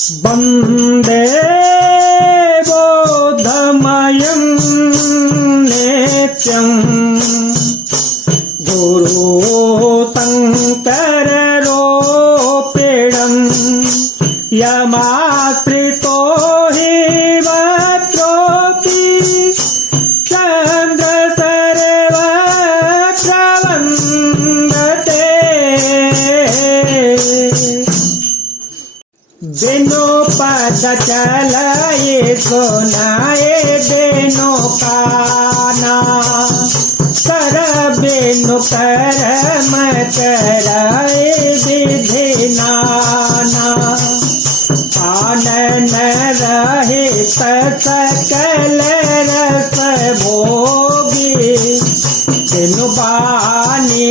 वन्दे बोधमयं नित्यम् गुरुशङ्कररूपिणं यमाश्रितो हि वक्रोऽपि चन्द्रसर्वत्र बिनु पद चलाए सुनाए बिनु काना कर बिनु कर्म कराए विधि नाना आनन रहे सकल रस भोगी बिनु बानी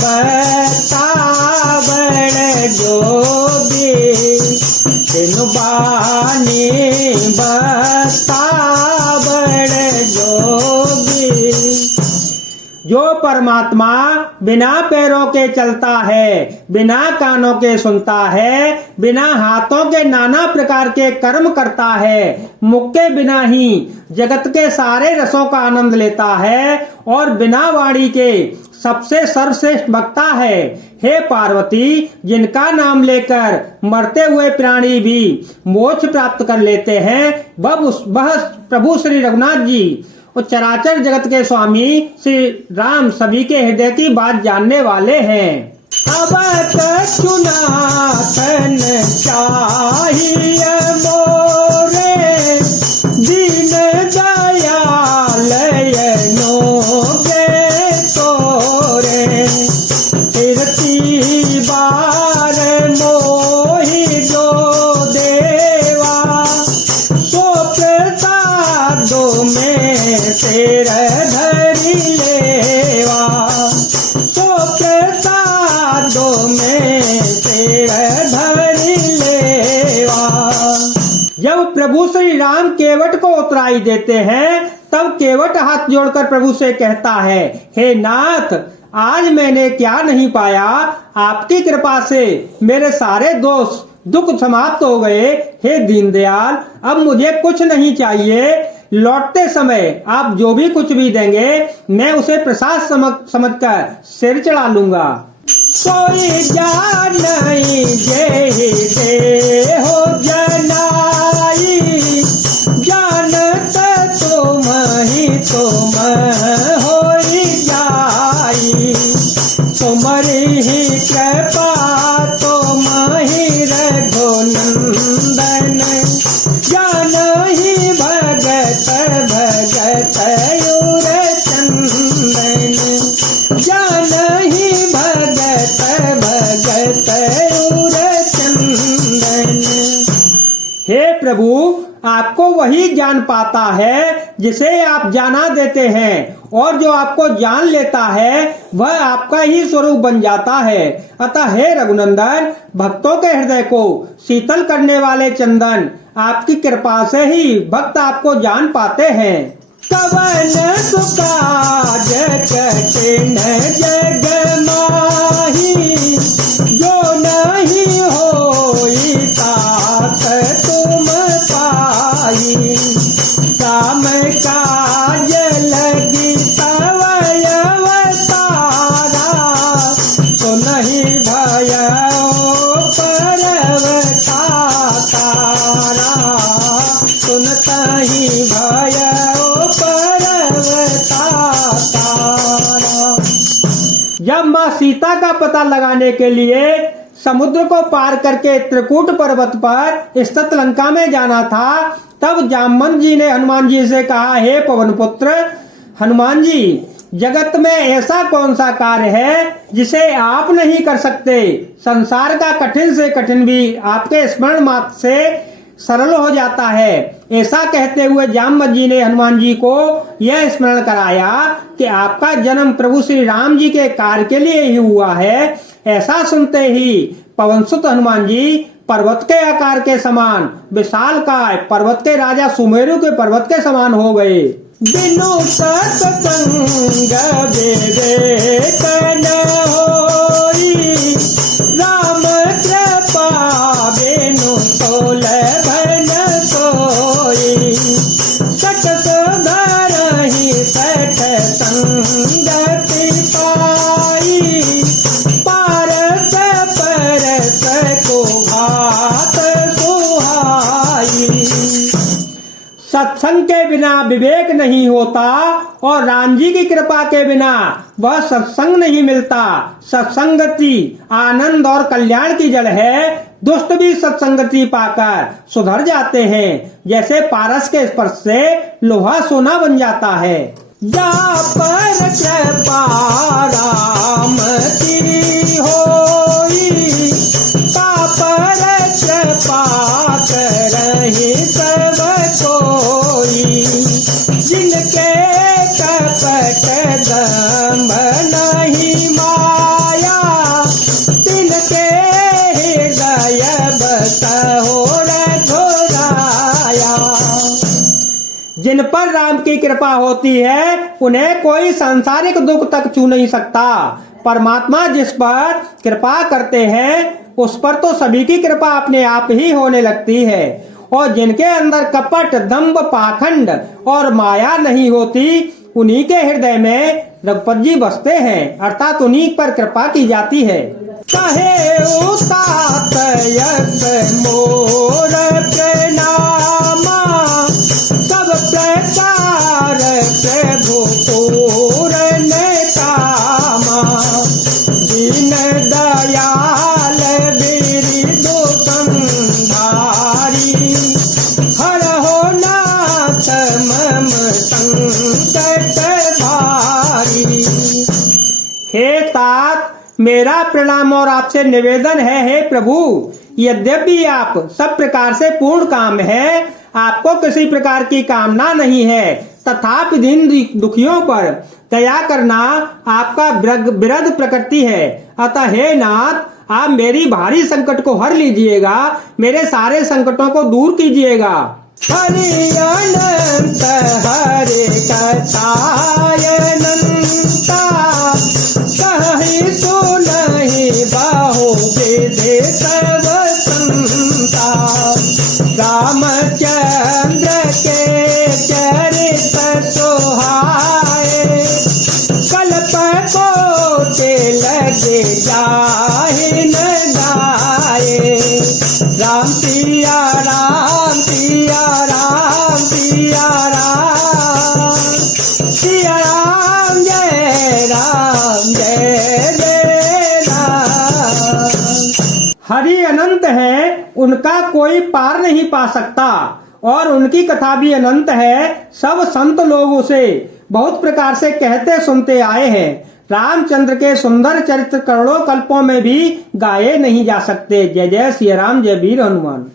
बतावण जोगी बिनु बानी बतावण जोगी। जो परमात्मा बिना पैरों के चलता है, बिना कानों के सुनता है, बिना हाथों के नाना प्रकार के कर्म करता है, मुख के बिना ही जगत के सारे रसों का आनंद लेता है और बिना वाणी के सबसे सर्वश्रेष्ठ वक्ता है। हे पार्वती, जिनका नाम लेकर मरते हुए प्राणी भी मोक्ष प्राप्त कर लेते हैं, वह प्रभु श्री रघुनाथ जी और चराचर जगत के स्वामी श्री राम सभी के हृदय की बात जानने वाले हैं। अब कछुनाथन चाहिए मोरे दीन दयाल यनो के तोरे फिरती बार मोहि जो देवा सो प्रसादो में सिर धरि लेवा सो प्रसादो में सिर धरि लेवा। जब प्रभु श्री राम केवट को उतराई देते हैं तब केवट हाथ जोड़कर प्रभु से कहता है, हे नाथ, आज मैंने क्या नहीं पाया, आपकी कृपा से मेरे सारे दोष दुख समाप्त हो गए। हे दीनदयाल, अब मुझे कुछ नहीं चाहिए। लौटते समय आप जो भी कुछ भी देंगे मैं उसे प्रसाद समझकर सिर चढ़ा लूंगा। कोई जान नहीं जेहि दे हो जनाई, जानत तुम ही तुम होई जाई, तुम्हारी ही कृपा तुम ही रघुनंदन, जान ही भगत भगत उर चंदन, जान ही भगत भगत उर चंदन। हे प्रभु, आपको वही जान पाता है जिसे आप जाना देते हैं, और जो आपको जान लेता है वह आपका ही स्वरूप बन जाता है। अतः हे रघुनंदन, भक्तों के हृदय को शीतल करने वाले चंदन, आपकी कृपा से ही भक्त आपको जान पाते हैं। कवन सुकाज कठिन जग माही, जो नहीं होई तात तुम पाई, काम काज लगी तव अवतारा, तो नहीं भयो परवता तारा, सुनता ही भयो परवता तारा। जब माँ सीता का पता लगाने के लिए समुद्र को पार करके त्रिकूट पर्वत पर स्थित लंका में जाना था, तब जामवंत जी ने हनुमान जी से कहा, हे पवन पुत्र हनुमान जी, जगत में ऐसा कौन सा कार्य है जिसे आप नहीं कर सकते। संसार का कठिन से कठिन भी आपके स्मरण मात्र से सरल हो जाता है। ऐसा कहते हुए जामवंत जी ने हनुमान जी को यह स्मरण कराया कि आपका जन्म प्रभु श्री राम जी के कार्य के लिए ही हुआ है। ऐसा सुनते ही पवनसुत हनुमान जी पर्वत के आकार के समान विशालकाय पर्वत के राजा सुमेरु के पर्वत के समान हो गए। बिनु सत्संग विवेक न होई, राम कृपा बिनु तो सत्संग के बिना विवेक नहीं होता और राम जी की कृपा के बिना वह सत्संग नहीं मिलता। सत्संगति आनंद और कल्याण की जड़ है। दुष्ट भी सत्संगति पाकर सुधर जाते हैं, जैसे पारस के स्पर्श से लोहा सोना बन जाता है। जा पर कृपा राम की होई, का पर कृपा करहि सब कोई। जिनके कपट दम्भ नहीं माया, तिनके हृदय बस हो रघुराया। जिन पर राम की कृपा होती है उन्हें कोई सांसारिक दुख तक छू नहीं सकता। परमात्मा जिस पर कृपा करते हैं उस पर तो सभी की कृपा अपने आप ही होने लगती है। और जिनके अंदर कपट दंभ पाखंड और माया नहीं होती उन्हीं के हृदय में रघुपति जी बसते हैं, अर्थात उन्हीं पर कृपा की जाती है। कहे उतात यत मोर प्रणामा, सब प्रकार प्रभु पूरन कामा। दीन दयाल बिरदु संधारी, हर हो नाथ मम संकट भारी। हे तात, मेरा प्रणाम और आपसे निवेदन है, हे प्रभु, यद्यपि आप सब प्रकार से पूर्ण काम है, आपको किसी प्रकार की कामना नहीं है, तथापि दीन दुखियों पर दया करना आपका विरध प्रकृति है। अतः हे नाथ, आप मेरी भारी संकट को हर लीजिएगा, मेरे सारे संकटों को दूर कीजिएगा। हरि अनंत हरे कथाय अनंता, कहि सुनहि बहु विधि सब संता। रामचंद्र के चरित सोहाए, कल्प कोटि लगे जाहि न गाए। राम सिया राम सिया राम सिया राम, सिया राम जय राम जय जय राम। हरि अनंत है, उनका कोई पार नहीं पा सकता और उनकी कथा भी अनंत है। सब संत लोग उसे बहुत प्रकार से कहते सुनते आए हैं। रामचंद्र के सुंदर चरित्र करोड़ों कल्पों में भी गाए नहीं जा सकते। जय जय श्री राम, जय वीर हनुमान।